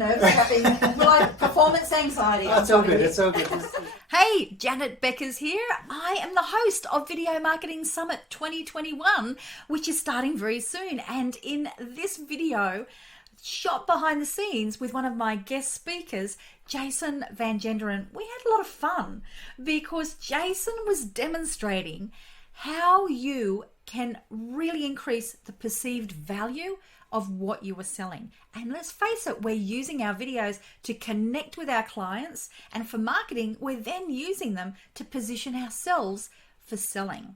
nerve-wracking. We're like performance anxiety. Oh, it's all good. It's all good. Hey, Janet Beckers here. I am the host of Video Marketing Summit 2021, which is starting very soon. And in this video, shot behind the scenes with one of my guest speakers, Jason Van Genderen, we had a lot of fun because Jason was demonstrating how you can really increase the perceived value of what you were selling. And let's face it, we're using our videos to connect with our clients, and for marketing, we're then using them to position ourselves for selling.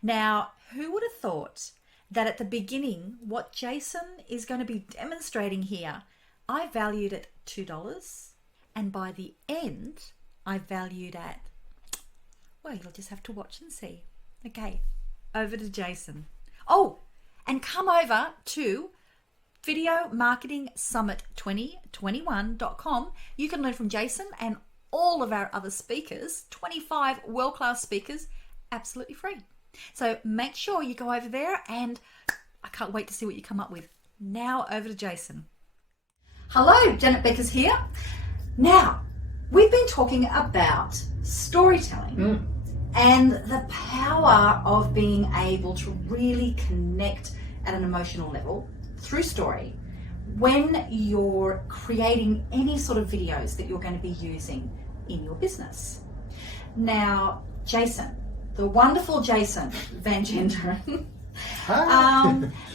Now, who would have thought that at the beginning, what Jason is going to be demonstrating here, I valued at $2, and by the end, I valued at, well, you'll just have to watch and see. Okay, over to Jason. Oh, and come over to Video Marketing Summit 2021.com. You can learn from Jason and all of our other speakers, 25 world-class speakers, absolutely free. So make sure you go over there, and I can't wait to see what you come up with. Now over to Jason. Hello, Janet Beckers here. Now, we've been talking about storytelling and the power of being able to really connect at an emotional level through story when you're creating any sort of videos that you're going to be using in your business. Now, Jason, the wonderful Jason Van Genderen.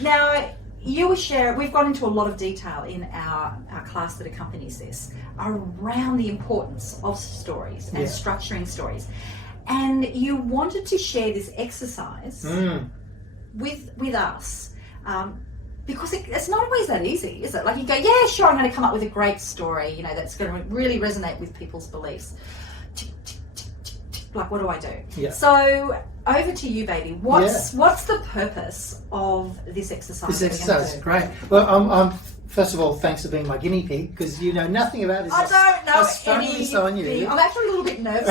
Now, you will share, we've gone into a lot of detail in our class that accompanies this around the importance of stories and structuring stories. And you wanted to share this exercise with us. Because it's not always that easy, is it? Like you go, yeah, sure, I'm going to come up with a great story, you know, that's going to really resonate with people's beliefs. Like, what do I do? Yeah. So over to you, baby. What's the purpose of this exercise? This exercise is great. Well, I'm first of all, thanks for being my guinea pig, because you know nothing about this. I don't know anything. I'm actually a little bit nervous.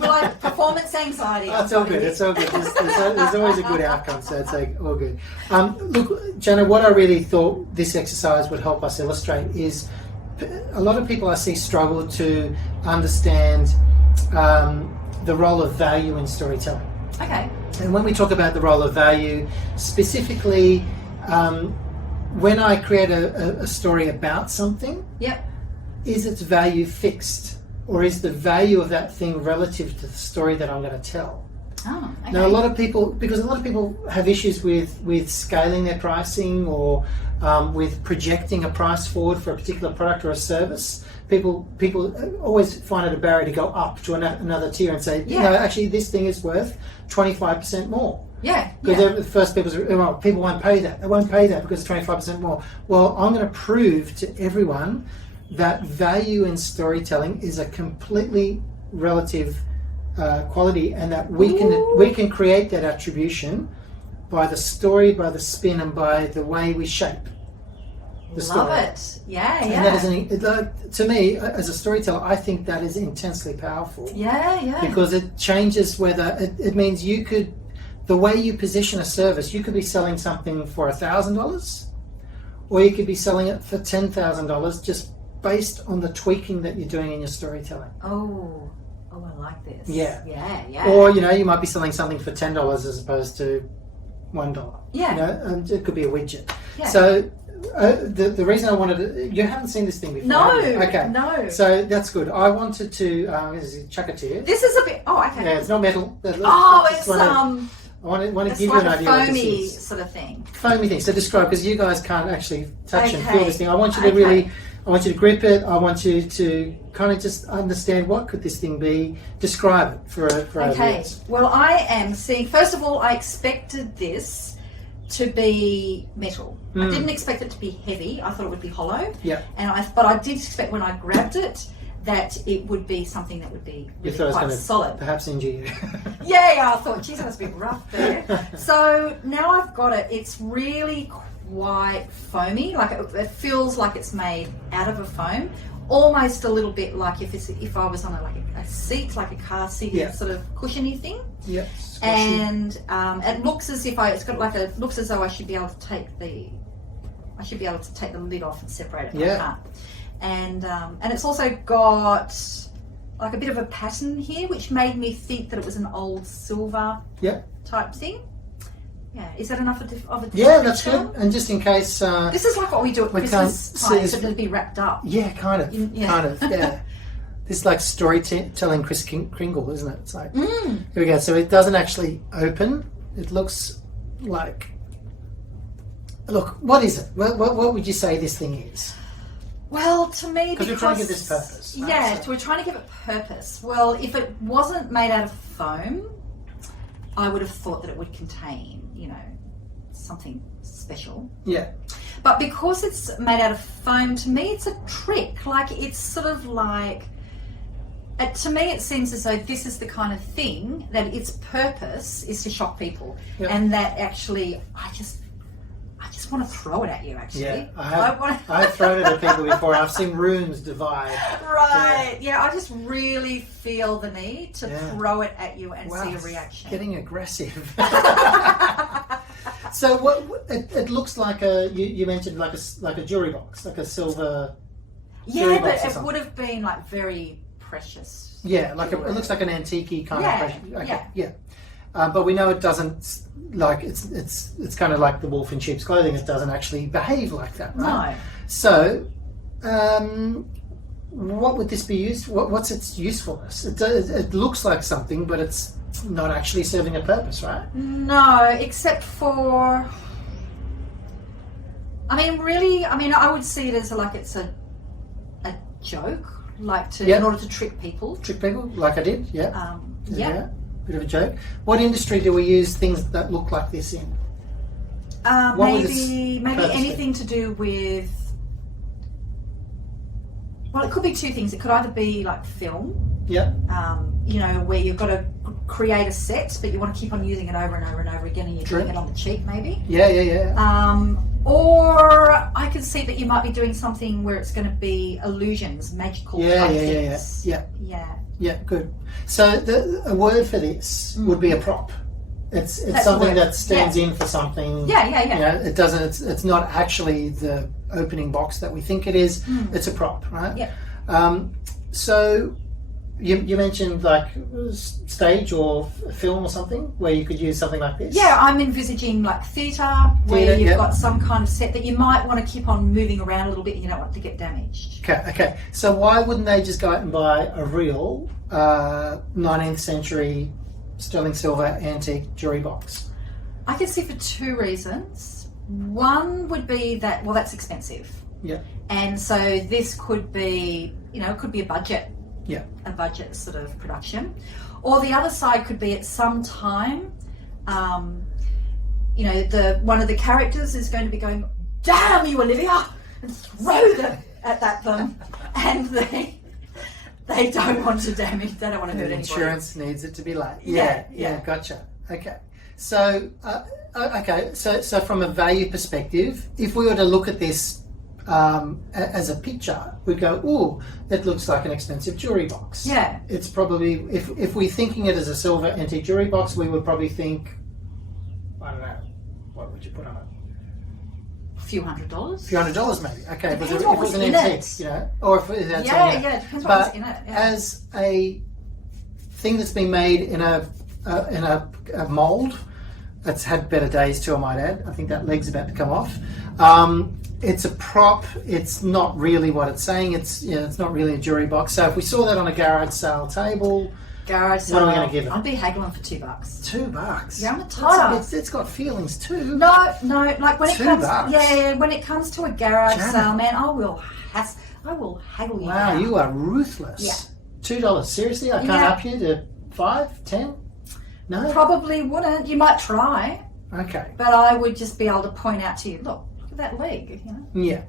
We're like performance anxiety. Oh, it's all good. It's all good. There's always a good outcome, so it's like all good. Look, Jenna, what I really thought this exercise would help us illustrate is a lot of people I see struggle to understand the role of value in storytelling. Okay. And when we talk about the role of value, specifically, when I create a story about something, is its value fixed, or is the value of that thing relative to the story that I'm going to tell? Oh, okay. Now, a lot of people have issues with scaling their pricing, or with projecting a price forward for a particular product or a service. People always find it a barrier to go up to another tier and say, you know, actually this thing is worth 25% more. Yeah. Because the first people won't pay that. They won't pay that because it's 25% more. Well, I'm going to prove to everyone that value in storytelling is a completely relative quality, and that we can create that attribution by the story, by the spin, and by the way we shape the story. Love it. Yeah, and that is to me, as a storyteller, I think that is intensely powerful. Yeah. Because it changes whether it means you could. The way you position a service, you could be selling something for $1,000, or you could be selling it for $10,000, just based on the tweaking that you're doing in your storytelling. Oh, I like this. Yeah. Or you might be selling something for $10 as opposed to $1. Yeah. And it could be a widget. Yeah. So the reason I wanted you haven't seen this thing before. No. Okay. No. So that's good. I wanted to chuck it to you. This is a bit. Oh, okay. Yeah, it's not metal. I want to give you an idea what this is. Foamy sort of thing. Foamy thing. So describe, because you guys can't actually touch and feel this thing. I want you to I want you to grip it. I want you to kind of just understand what could this thing be. Describe it for our viewers. Well, I am seeing. First of all, I expected this to be metal. I didn't expect it to be heavy. I thought it would be hollow. Yeah. But I did expect when I grabbed it that it would be something that would be really quite solid. Perhaps injure you. Yeah, I thought, geez, that was a bit rough there. So now I've got it. It's really quite foamy. Like it feels like it's made out of a foam, almost a little bit like if I was on a seat, like a car seat, sort of cushiony thing. Yeah. And it looks as if looks as though I should be able to take the lid off and separate it apart. and it's also got like a bit of a pattern here, which made me think that it was an old silver type thing. Yeah, is that enough of a description? Yeah, that's good. And just in case... this is like what we do at Christmas time, so it'll be wrapped up. Yeah, kind of. Yeah. This is like storytelling Kris Kringle, isn't it? It's like, here we go. So it doesn't actually open. It looks like... Look, what is it? What would you say this thing is? Well, to me, because we're trying to give this purpose. Right? Yeah, so we're trying to give it purpose. Well, if it wasn't made out of foam, I would have thought that it would contain, something special. Yeah. But because it's made out of foam, to me, it's a trick. Like, it's sort of like... to me, it seems as though this is the kind of thing that its purpose is to shock people. Yep. And that actually, I just want to throw it at you, actually. Yeah, I've thrown it at people before. I've seen rooms divide. Right. Yeah, I just really feel the need to throw it at you and see a reaction. Getting aggressive. So it looks like you mentioned like a jewelry box, like a silver. Yeah, but it would have been like very precious. Yeah, like it looks like an antique kind of precious. Okay, yeah. But we know it doesn't, like it's kind of like the wolf in sheep's clothing. It doesn't actually behave like that, right? No. So, what would this be used? What's its usefulness? It looks like something, but it's not actually serving a purpose, right? No, except for, I would see it as like it's a joke, like in order to trick people. Trick people, like I did, yeah. Bit of a joke. What industry do we use things that look like this in? Maybe anything to do with... Well, it could be two things. It could either be like film. Yeah. Where you've got to create a set, but you want to keep on using it over and over and over again, and you're doing it on the cheap, maybe. Yeah. Or I could see that you might be doing something where it's going to be illusions, magical type things. Yeah, good. So a word for this would be a prop. It's something that stands in for something. Yeah. It doesn't. It's not actually the opening box that we think it is. It's a prop, right? Yeah. So you mentioned like stage or film or something where you could use something like this. Yeah, I'm envisaging like theatre where you've got some kind of set that you might want to keep on moving around a little bit and you don't want it to get damaged. Okay. So why wouldn't they just go out and buy a real 19th century sterling silver antique jewelry box? I can see for two reasons. One would be that, well, that's expensive. Yeah. And so this could be, it could be a budget. Yeah. A budget sort of production. Or the other side could be at some time, one of the characters is going to be going, "Damn you, Olivia!" and throw them at them, and they don't want to damage. They don't want to hurt anybody. Insurance needs it to be light. Yeah. Gotcha. Okay. So, So from a value perspective, if we were to look at this as a picture, we'd go, "Ooh, it looks like an expensive jewelry box." Yeah. It's probably, if we're thinking it as a silver antique jewelry box, we would probably think, I don't know, what would you put on it? A few $100. A few $100 maybe. Okay, but if it was an antique, or if it had something. Yeah, it depends what's in it. Yeah. As a thing that's been made in a mold, that's had better days too, I might add. I think that leg's about to come off. It's a prop. It's not really what it's saying. It's not really a jewelry box. So if we saw that on a garage sale table, what are we going to give it? I'd be haggling for $2. $2. Yeah, I'm a tighter. It's got feelings too. No. Like when it comes, $2. When it comes to a garage sale, man, I will haggle you. Wow, you are ruthless. Yeah. $2. Seriously, I can't up you to 5, 10. No, probably wouldn't. You might try. Okay, but I would just be able to point out to you, look at that leg. Yeah.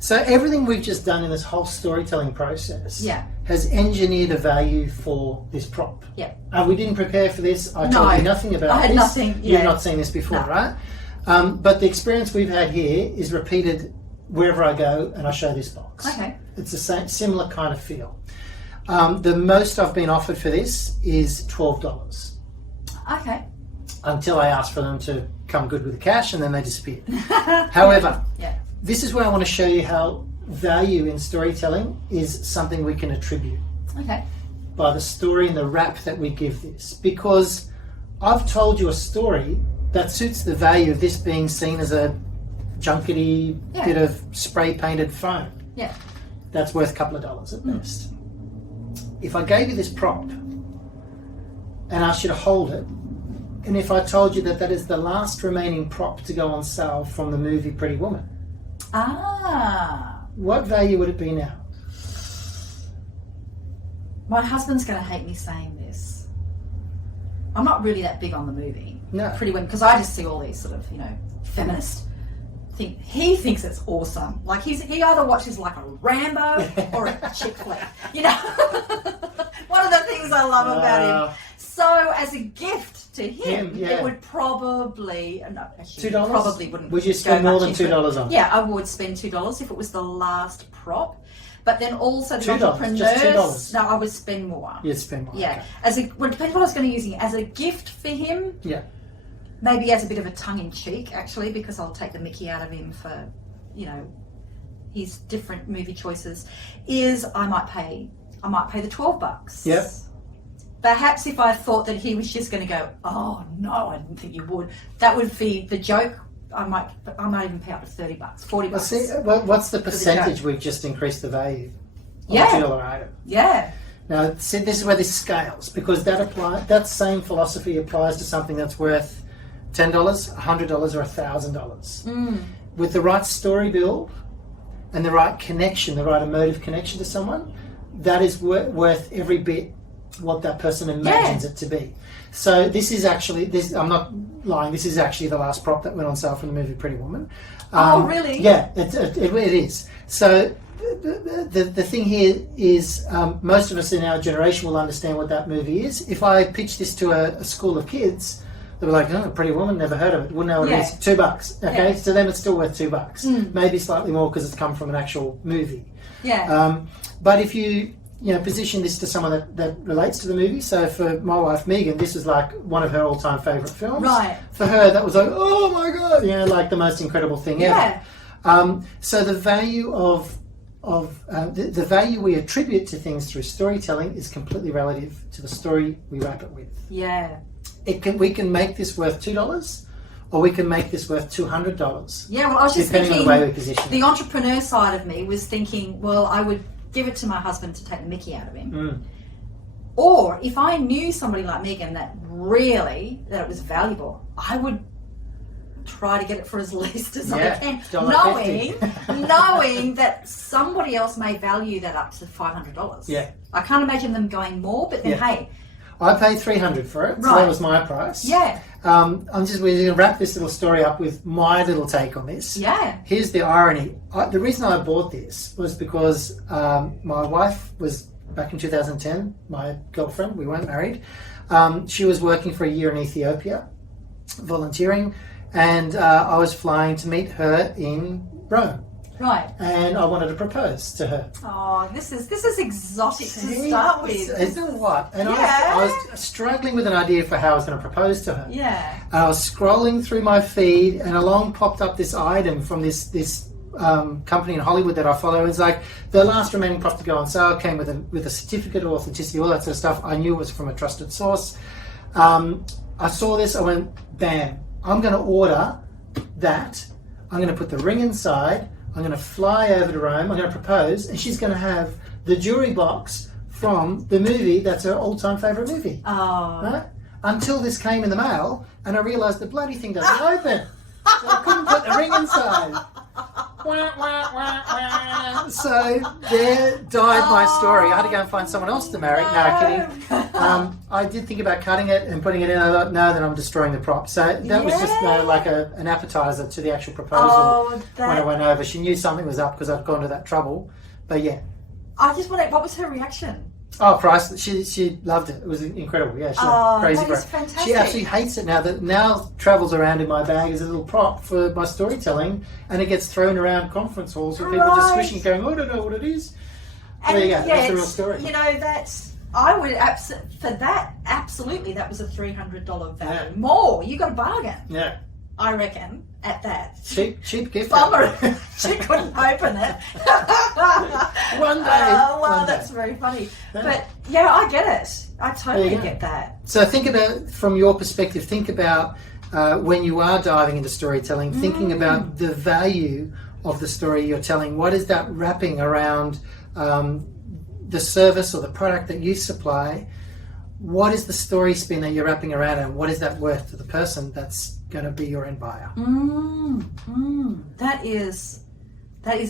So everything we've just done in this whole storytelling process has engineered a value for this prop. Yeah. We didn't prepare for this. I told you nothing about this. I had nothing. You've not seen this before, right? But the experience we've had here is repeated wherever I go and I show this box. Okay. It's the similar kind of feel. The most I've been offered for this is $12. Okay. Until I asked for them to come good with the cash, and then they disappeared. However, this is where I want to show you how value in storytelling is something we can attribute Okay. by the story and the wrap that we give this. Because I've told you a story that suits the value of this being seen as a junkety bit of spray painted foam. Yeah. That's worth a couple of dollars at best. If I gave you this prop and asked you to hold it, and if I told you that that is the last remaining prop to go on sale from the movie Pretty Woman, what value would it be now? My husband's going to hate me saying this. I'm not really that big on the movie. No. Pretty Women, because I just see all these sort of, feminist thing. He thinks it's awesome. Like he either watches like a Rambo or a chick flick. One of the things I love about him. So as a gift to him, it would probably $2. Probably wouldn't. Would you spend more than $2 on? Yeah, I would spend $2 if it was the last prop. But then also the $2, entrepreneurs. just $2. No, I would spend more. You'd spend more. Yeah, Okay. Well, it depends what I was going to use it as a gift for him. Yeah. Maybe as a bit of a tongue in cheek, actually, because I'll take the mickey out of him for, his different movie choices. I might pay the $12. Yep. Perhaps if I thought that he was just going to go, oh no, I didn't think you would. That would be the joke. I might even pay up to $30, $40. Well, see, what's the percentage we've just increased the value of a $2 item? Yeah. Now, see, this is where this scales, because that same philosophy applies to something that's worth $10, $100, or $1,000. With the right story build and the right connection, the right emotive connection to someone, that is worth every bit what that person imagines it to be. So this is actually, I'm not lying, this is actually the last prop that went on sale from the movie Pretty Woman. Oh, really? Yeah, it is. So the thing here is most of us in our generation will understand what that movie is. If I pitch this to a school of kids, they'll be like, oh, Pretty Woman, never heard of it. Wouldn't know what it is. $2. Okay, so then it's still worth $2. Maybe slightly more because it's come from an actual movie. Yeah. But if you position this to someone that relates to the movie. So for my wife Megan, this was like one of her all-time favourite films. Right. For her, that was like, oh my god, like the most incredible thing ever. So the value of the value we attribute to things through storytelling is completely relative to the story we wrap it with. Yeah. We can make this worth $2, or we can make this worth $200. Yeah. Well, I was just depending thinking, on the way we position the it. entrepreneur side of me was thinking, well, I would give it to my husband to take the mickey out of him. Or if I knew somebody like Megan that it was valuable, I would try to get it for as least as I can, knowing that somebody else may value that up to $500. Yeah. I can't imagine them going more, but then hey, I paid $300 for it, so that was my price. Yeah. We're going to wrap this little story up with my little take on this. Yeah. Here's the irony. The reason I bought this was because my wife was, back in 2010, my girlfriend, we weren't married, she was working for a year in Ethiopia, volunteering, and I was flying to meet her in Rome. Right. And I wanted to propose to her. Oh, this is exotic to start with. Isn't what? And I was struggling with an idea for how I was going to propose to her. Yeah. And I was scrolling through my feed, and along popped up this item from this company in Hollywood that I follow. It's like the last remaining prop to go on sale came with a certificate of authenticity, all that sort of stuff. I knew it was from a trusted source. I saw this. I went, bam! I'm going to order that. I'm going to put the ring inside. I'm going to fly over to Rome, I'm going to propose, and she's going to have the jewelry box from the movie that's her all-time favourite movie. Oh. Right? Until this came in the mail, and I realised the bloody thing doesn't open. So I couldn't put the ring inside. So there died my story. I had to go and find someone else to marry. No, kidding. I did think about cutting it and putting it in. I thought, no, then I'm destroying the prop. So that was just like an appetizer to the actual proposal when I went over. She knew something was up because I'd gone to that trouble. But yeah. I just wondered, what was her reaction? Oh, priceless. She loved it. It was incredible. Yeah, she went crazy for it. Fantastic. She absolutely hates it now. That now travels around in my bag as a little prop for my storytelling, and it gets thrown around conference halls with people just squishing, going, "Oh, I don't know what it is." And there you go. That's the real story. I would for that absolutely. That was a $300 value. Yeah. More. You got a bargain. Yeah. I reckon, at that. Cheap gift. Bummer. She couldn't open it. One day. Well, that's very funny. Yeah. But yeah, I get it. I totally get that. So think about, from your perspective, think about when you are diving into storytelling, thinking about the value of the story you're telling. What is that wrapping around the service or the product that you supply? What is the story spin that you're wrapping around, and what is that worth to the person that's going to be your end buyer? That is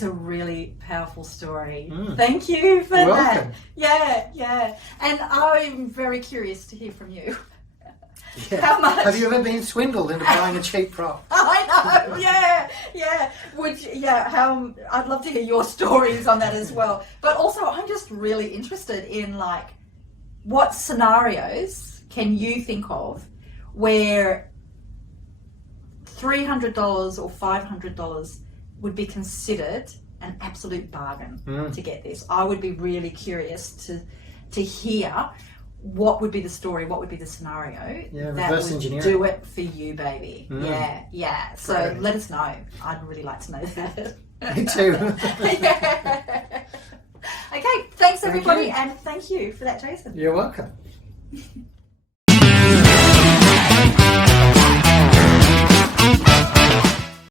a really powerful story. Thank you for Welcome. that. Yeah. And I'm very curious to hear from you. Yeah. How much? Have you ever been swindled into buying a cheap prop? I know, yeah. I'd love to hear your stories on that as well. But also, I'm just really interested in, like, what scenarios can you think of where $300 or $500 would be considered an absolute bargain to get this? I would be really curious to hear what would be the story, what would be the scenario that would do it for you, baby. Yeah. So Great. let us know. I'd really like to know that. Me too. Yeah. Okay, thanks everybody, and thank you for that, Jason. You're welcome.